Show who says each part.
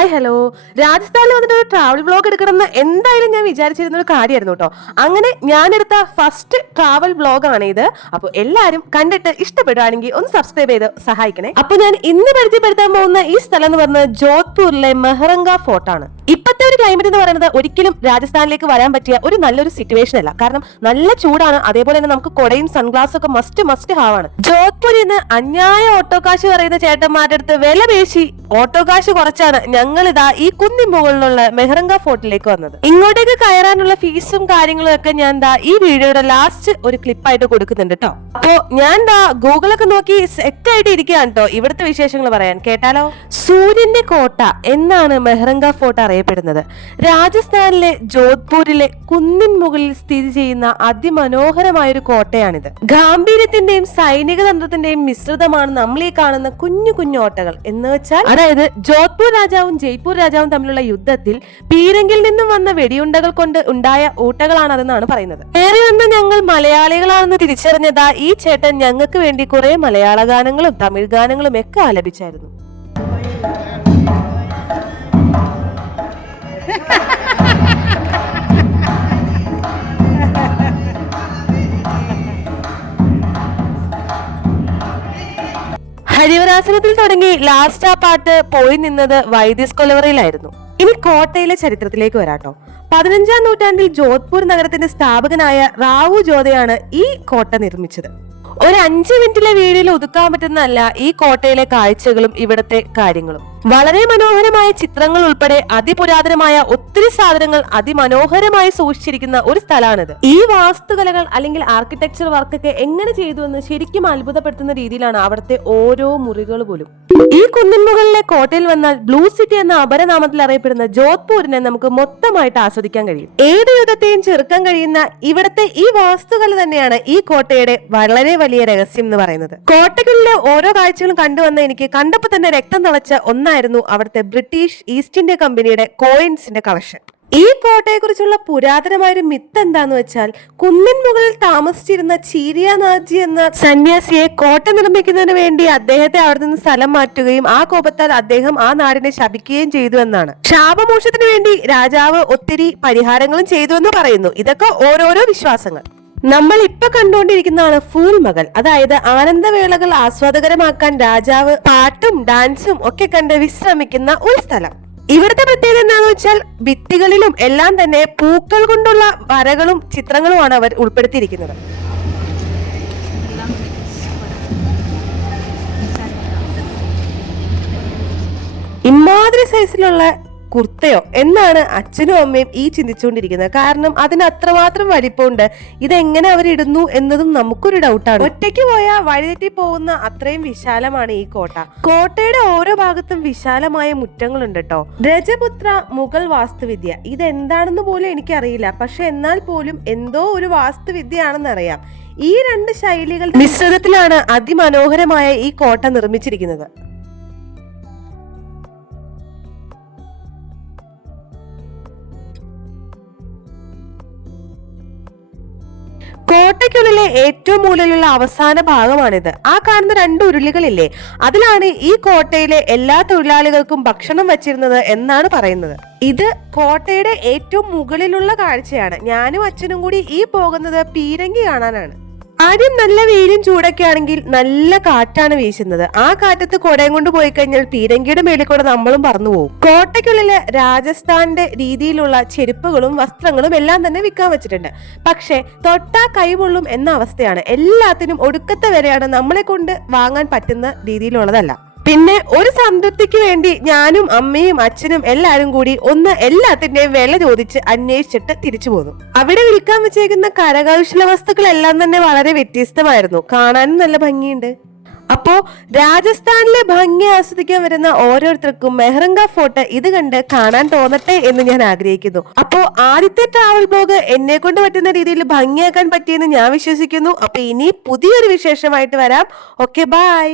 Speaker 1: Hi hello രാജസ്ഥാനിൽ വന്നിട്ട് ഒരു ട്രാവൽ ബ്ലോഗ് എടുക്കണമെന്ന് എന്തായാലും ഞാൻ വിചാരിച്ചിരുന്ന ഒരു കാര്യമായിരുന്നു കേട്ടോ. അങ്ങനെ ഞാൻ എടുത്ത ഫസ്റ്റ് ട്രാവൽ ബ്ലോഗാണ് ഇത്. അപ്പോൾ എല്ലാവരും കണ്ടിട്ട് ഇഷ്ടപ്പെടുകയാണെങ്കിൽ ഒന്ന് സബ്സ്ക്രൈബ് ചെയ്ത് സഹായിക്കണേ. അപ്പോൾ ഞാൻ ഇന്ന് പരിചയപ്പെടുത്താൻ പോകുന്ന ഈ സ്ഥലം എന്ന് പറഞ്ഞത് ജോധ്പൂരിലെ മെഹ്റങ്ക ഫോർട്ടാണ്. ഇപ്പോഴത്തെ ഒരു ക്ലൈമറ്റ് എന്ന് പറയുന്നത് ഒരിക്കലും രാജസ്ഥാനിലേക്ക് വരാൻ പറ്റിയ ഒരു നല്ലൊരു സിറ്റുവേഷൻ അല്ല. കാരണം നല്ല ചൂടാണ്. അതേപോലെ തന്നെ നമുക്ക് കൊടയും സൺഗ്ലാസും ഒക്കെ മസ്റ്റ് മസ്റ്റ് ഹാവാണ് ജോധ്പൂരിൽ നിന്ന് അന്യായ ഓട്ടോ കാശ് പറയുന്ന ചേട്ടന്മാരുടെ അടുത്ത് വില പേശി. ഓട്ടോ കാശ് കുറച്ചാണ് ഞങ്ങൾ ഇതാ ഈ കുന്നിൻ മുകളിലുള്ള മെഹ്റങ്ക ഫോർട്ടിലേക്ക് വന്നത്. ഇങ്ങോട്ടേക്ക് കയറാനുള്ള ഫീസും കാര്യങ്ങളും ഒക്കെ ഞാൻ ദാ ഈ വീഡിയോയുടെ ലാസ്റ്റ് ഒരു ക്ലിപ്പായിട്ട് കൊടുക്കുന്നുണ്ട് കേട്ടോ അപ്പോ ഞാൻ ദാ ഗൂഗിളൊക്കെ നോക്കി സെറ്റ് ആയിട്ട് ഇരിക്കുകയാണ് കേട്ടോ ഇവിടുത്തെ വിശേഷങ്ങൾ പറയാൻ. കേട്ടാലോ? സൂര്യന്റെ കോട്ട എന്നാണ് മെഹ്റങ്ക ഫോർട്ട് അറിയപ്പെടുന്നത്. രാജസ്ഥാനിലെ ജോധ്പൂരിലെ കുന്നിൻ മുകളിൽ സ്ഥിതി ചെയ്യുന്ന അതിമനോഹരമായ ഒരു കോട്ടയാണിത്. ഗാംഭീര്യത്തിന്റെയും സൈനിക തന്ത്രത്തിന്റെയും മിശ്രിതമാണ് നമ്മൾ ഈ കാണുന്ന കുഞ്ഞു കുഞ്ഞു ഓട്ടകൾ. എന്ന് വെച്ചാൽ അതായത് ജോധ്പൂർ രാജാവും ജയ്പൂർ രാജാവും തമ്മിലുള്ള യുദ്ധത്തിൽ പീരങ്കിൽ നിന്നും വന്ന വെടിയുണ്ടകൾ കൊണ്ട് ഉണ്ടായ ഊട്ടകളാണ് അതെന്നാണ് പറയുന്നത്. വേറെ വന്ന് ഞങ്ങൾ മലയാളികളാണെന്ന് തിരിച്ചറിഞ്ഞതാ ഈ ചേട്ടൻ ഞങ്ങൾക്ക് വേണ്ടി കുറെ മലയാള ഗാനങ്ങളും തമിഴ് ഗാനങ്ങളും ഒക്കെ ആലപിച്ചായിരുന്നു. ഹരിവരാസനത്തിൽ തുടങ്ങി ലാസ്റ്റ് ആ പാട്ട് പോയി നിന്നത് വൈദ്യസ് കൊലവറയിലായിരുന്നു ഇനി കോട്ടയിലെ ചരിത്രത്തിലേക്ക് വരാട്ടോ. പതിനഞ്ചാം നൂറ്റാണ്ടിൽ ജോധ്പൂർ നഗരത്തിന്റെ സ്ഥാപകനായ റാവു ജോതയാണ് ഈ കോട്ട നിർമ്മിച്ചത്. ഒരു അഞ്ച് മിനിറ്റിലെ വീഡിയോയിൽ ഒതുക്കാൻ പറ്റുന്നതല്ല ഈ കോട്ടയിലെ കാഴ്ചകളും ഇവിടത്തെ കാര്യങ്ങളും. വളരെ മനോഹരമായ ചിത്രങ്ങൾ ഉൾപ്പെടെ അതിപുരാതനമായ ഒത്തിരി സാധനങ്ങൾ അതിമനോഹരമായി സൂക്ഷിച്ചിരിക്കുന്ന ഒരു സ്ഥലമാണിത്. ഈ വാസ്തുകലകൾ അല്ലെങ്കിൽ ആർക്കിടെക്ചർ വർക്കൊക്കെ എങ്ങനെ ചെയ്തു എന്ന് ശരിക്കും അത്ഭുതപ്പെടുത്തുന്ന രീതിയിലാണ് അവിടുത്തെ ഓരോ മുറികൾ പോലും. ഈ കുന്നിൻമുകളിലെ കോട്ടയിൽ വന്നാൽ ബ്ലൂ സിറ്റി എന്ന അപരനാമത്തിൽ അറിയപ്പെടുന്ന ജോധ്പൂരിനെ നമുക്ക് മൊത്തമായിട്ട് ആസ്വദിക്കാൻ കഴിയും. ഏത് യുദ്ധത്തെയും ചെറുക്കാൻ കഴിയുന്ന ഇവിടുത്തെ ഈ വാസ്തുകല തന്നെയാണ് ഈ കോട്ടയുടെ വളരെ വലിയ രഹസ്യം എന്ന് പറയുന്നത്. കോട്ടകളിലെ ഓരോ കാഴ്ചകളും കണ്ടുവന്ന എനിക്ക് കണ്ടപ്പോൾ തന്നെ രക്തം തിളച്ച ഒന്നായിരുന്നു അവിടുത്തെ ബ്രിട്ടീഷ് ഈസ്റ്റ് ഇന്ത്യ കമ്പനിയുടെ കോയിൻസിന്റെ കളക്ഷൻ ഈ കോട്ടയെക്കുറിച്ചുള്ള പുരാതനമായ ഒരു മിത്ത് എന്താന്ന് വെച്ചാൽ കുന്നിൻ മുകളിൽ താമസിച്ചിരുന്ന ചീരിയാനാജി എന്ന സന്യാസിയെ കോട്ട നിർമ്മിക്കുന്നതിന് വേണ്ടി അദ്ദേഹത്തെ അവിടെ നിന്ന് സ്ഥലം മാറ്റുകയും ആ കോപത്താൽ അദ്ദേഹം ആ നാടിനെ ശപിക്കുകയും ചെയ്തു എന്നാണ്. ശാപമോക്ഷത്തിന് വേണ്ടി രാജാവ് ഒത്തിരി പരിഹാരങ്ങളും ചെയ്തു എന്ന് പറയുന്നു. ഇതൊക്കെ ഓരോരോ വിശ്വാസങ്ങൾ. നമ്മൾ ഇപ്പൊ കണ്ടുകൊണ്ടിരിക്കുന്നതാണ് ഫൂൽ മകൾ. അതായത് ആനന്ദവേളകൾ ആസ്വാദകരമാക്കാൻ രാജാവ് പാട്ടും ഡാൻസും ഒക്കെ കണ്ട് വിശ്രമിക്കുന്ന ഒരു സ്ഥലം. ഇവിടുത്തെ പ്രത്യേകത എന്താന്ന് വെച്ചാൽ ഭിത്തികളിലും എല്ലാം തന്നെ പൂക്കൾ കൊണ്ടുള്ള വരകളും ചിത്രങ്ങളുമാണ് അവർ ഉൾപ്പെടുത്തിയിരിക്കുന്നത്. ഇമാതിരി സൈസിലുള്ള കുർത്തയോ? എന്നാണ് അച്ഛനും അമ്മയും ഈ ചിന്തിച്ചുകൊണ്ടിരിക്കുന്നത്. കാരണം അതിന് അത്രമാത്രം വലിപ്പമുണ്ട്. ഇതെങ്ങനെ അവരിടുന്നു എന്നതും നമുക്കൊരു ഡൗട്ടാണ് ഒറ്റയ്ക്ക് പോയാൽ വഴിതെറ്റി പോകുന്ന അത്രയും വിശാലമാണ് ഈ കോട്ട. കോട്ടയുടെ ഓരോ ഭാഗത്തും വിശാലമായ മുറ്റങ്ങളുണ്ട് കേട്ടോ രജപുത്ര മുഗൾ വാസ്തുവിദ്യ. ഇതെന്താണെന്ന് പോലും എനിക്കറിയില്ല. പക്ഷെ എന്നാൽ പോലും എന്തോ ഒരു വാസ്തുവിദ്യയാണെന്ന് അറിയാം. ഈ രണ്ട് ശൈലികൾ മിശ്രിതത്തിലാണ് അതിമനോഹരമായ ഈ കോട്ട നിർമ്മിച്ചിരിക്കുന്നത്. കോട്ടയ്ക്കുള്ളിലെ ഏറ്റവും മൂലയിലുള്ള അവസാന ഭാഗമാണിത്. ആ കാണുന്ന രണ്ട് ഉരുളികളില്ലേ? അതിലാണ് ഈ കോട്ടയിലെ എല്ലാ തൊഴിലാളികൾക്കും ഭക്ഷണം വച്ചിരുന്നത് എന്നാണ് പറയുന്നത്. ഇത് കോട്ടയുടെ ഏറ്റവും മുകളിലുള്ള കാഴ്ചയാണ്. ഞാനും അച്ഛനും കൂടി ഈ പോകുന്നത് പീരങ്കി കാണാനാണ്. ആദ്യം നല്ല വെയിലും ചൂടൊക്കെ ആണെങ്കിൽ നല്ല കാറ്റാണ് വീശുന്നത്. ആ കാറ്റത്ത് കുടയും കൊണ്ട് പോയി കഴിഞ്ഞാൽ പീരങ്കിയുടെ മേളിൽ കൂടെ നമ്മളും പറന്നു പോകും. കോട്ടയ്ക്കുള്ളിലെ രാജസ്ഥാന്റെ രീതിയിലുള്ള ചെരുപ്പുകളും വസ്ത്രങ്ങളും എല്ലാം തന്നെ വിൽക്കാൻ വെച്ചിട്ടുണ്ട്. പക്ഷെ തൊട്ടാ കൈപൊള്ളും എന്ന അവസ്ഥയാണ്. എല്ലാത്തിനും ഒടുക്കത്തെ വരെയാണ് നമ്മളെ കൊണ്ട് വാങ്ങാൻ പറ്റുന്ന രീതിയിലുള്ളതല്ല. പിന്നെ ഒരു സംതൃപ്തിക്ക് വേണ്ടി ഞാനും അമ്മയും അച്ഛനും എല്ലാരും കൂടി ഒന്ന് എല്ലാത്തിന്റെയും വില ചോദിച്ച് അന്വേഷിച്ചിട്ട് തിരിച്ചു പോന്നു. അവിടെ വിൽക്കാൻ വെച്ചേക്കുന്ന കരകൗശല വസ്തുക്കളെല്ലാം തന്നെ വളരെ വ്യത്യസ്തമായിരുന്നു. കാണാനും നല്ല ഭംഗിയുണ്ട്. അപ്പോ രാജസ്ഥാനിലെ ഭംഗി ആസ്വദിക്കാൻ വരുന്ന ഓരോരുത്തർക്കും മെഹ്റങ്ക ഫോർട്ട് ഇത് കണ്ട് കാണാൻ തോന്നട്ടെ എന്ന് ഞാൻ ആഗ്രഹിക്കുന്നു. അപ്പോ ആദ്യത്തെ ട്രാവൽ ബ്ലോഗ് എന്നെ കൊണ്ട് പറ്റുന്ന രീതിയിൽ ഭംഗിയാക്കാൻ പറ്റിയെന്ന് ഞാൻ വിശ്വസിക്കുന്നു. അപ്പൊ ഇനി പുതിയൊരു വിശേഷമായിട്ട് വരാം. Okay bye